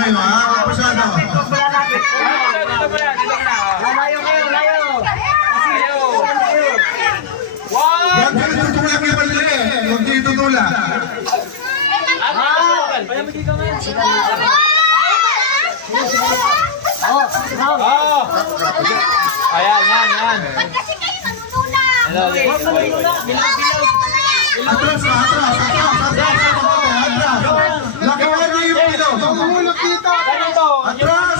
kayo ha. Huwag masyado. Dito pala. Layo kayo, layo. Huwag kayo tutula kayo malili. Huwag kayo tutula. Ayan, yan. Ba't kasi kayo nanunula? Atras. Lakawan niyo yung ilaw. Tumulog dito. Ganito, Atras.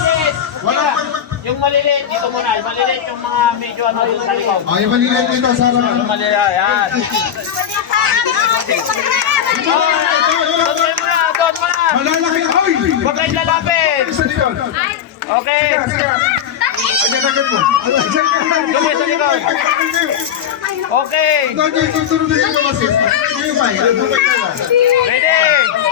yung maliliit, dito muna. Yung maliliit, yung mga medyo ano dito sa likod. Ay, malilit dito. Sarap. Yung maliliit, yan. Doon muna. Malalaki. Ay! Huwag kayong lalapit. Sa likod. Okay. Agad mo. Doon kayo sa likod. Okay. Ito, tutunod na dito kasi. Ready?